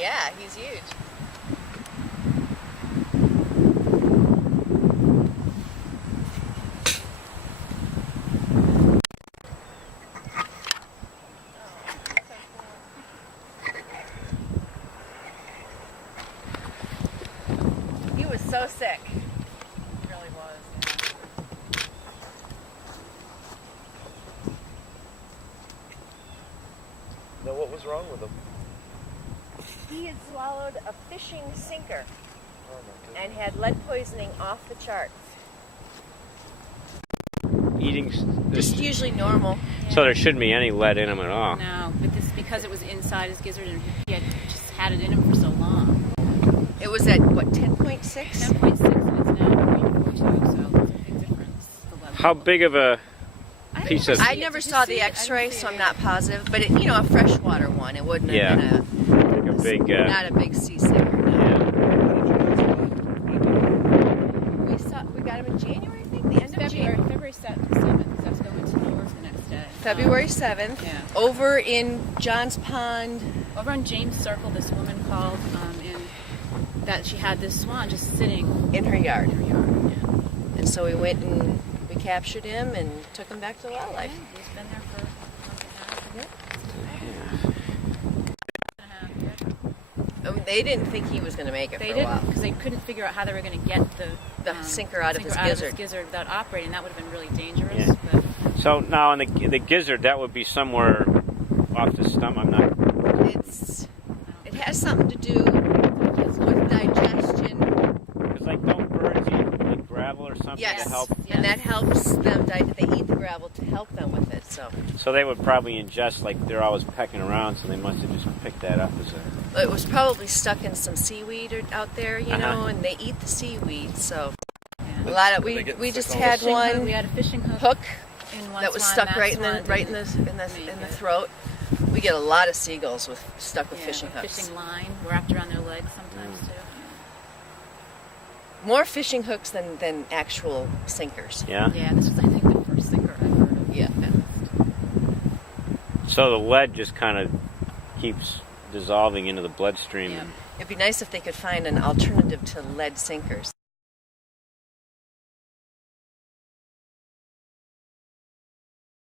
Yeah, he's huge. He was so sick. He really was. Now, what was wrong with him? He had swallowed a fishing sinker Oh my goodness. and had lead poisoning off the charts. Eating. Just usually normal. So there shouldn't be any lead in them at all. No, but this because it was inside his gizzard and he had just had it in him for so long. It was at, what, 10.6? 10.6 and it's now 0.42, so there's a big difference. The level. How big of a piece of? I never saw the x-ray, so I'm not positive. But, it, you know, a freshwater one, it wouldn't Yeah. have been Like a big. not a big seasicker. No. Yeah. We got him in January, I think, the end of January. February 7th, because I was going to Muir the next day. February 7th. Yeah. Over in John's Pond. Over on James Circle, this woman called in that she had this swan just sitting In her yard. in her yard. Yeah. And so we went and we captured him and took him back to wildlife. He's been there for a month and a half. I mean, they didn't think he was going to make it They for a didn't, while. because they couldn't figure out how they were going to get The sinker out of his gizzard. without operating. That would have been really dangerous. Yeah. But So now in the gizzard, that would be somewhere off the stomach. I'm not. It has something to do with digestion. Because like don't birds eat like gravel or something Yes, to help? and that helps them. They eat the gravel to help them with it. So they would probably ingest, like they're always pecking around, so they must have just picked that up as a. It was probably stuck in some seaweed out there, you know, Uh-huh. and they eat the seaweed. So yeah. a lot of Did they get we sick just on had Fishing hook, one we had a fishing hook in one that was swan, stuck that right swan in the didn't throat. We get a lot of seagulls stuck with yeah, fishing hooks. Fishing line wrapped around their legs sometimes too. More fishing hooks than actual sinkers. Yeah. Yeah, this was I think the first sinker I've heard of. Yeah. So the lead just kind of keeps dissolving into the bloodstream. Yeah. It'd be nice if they could find an alternative to lead sinkers.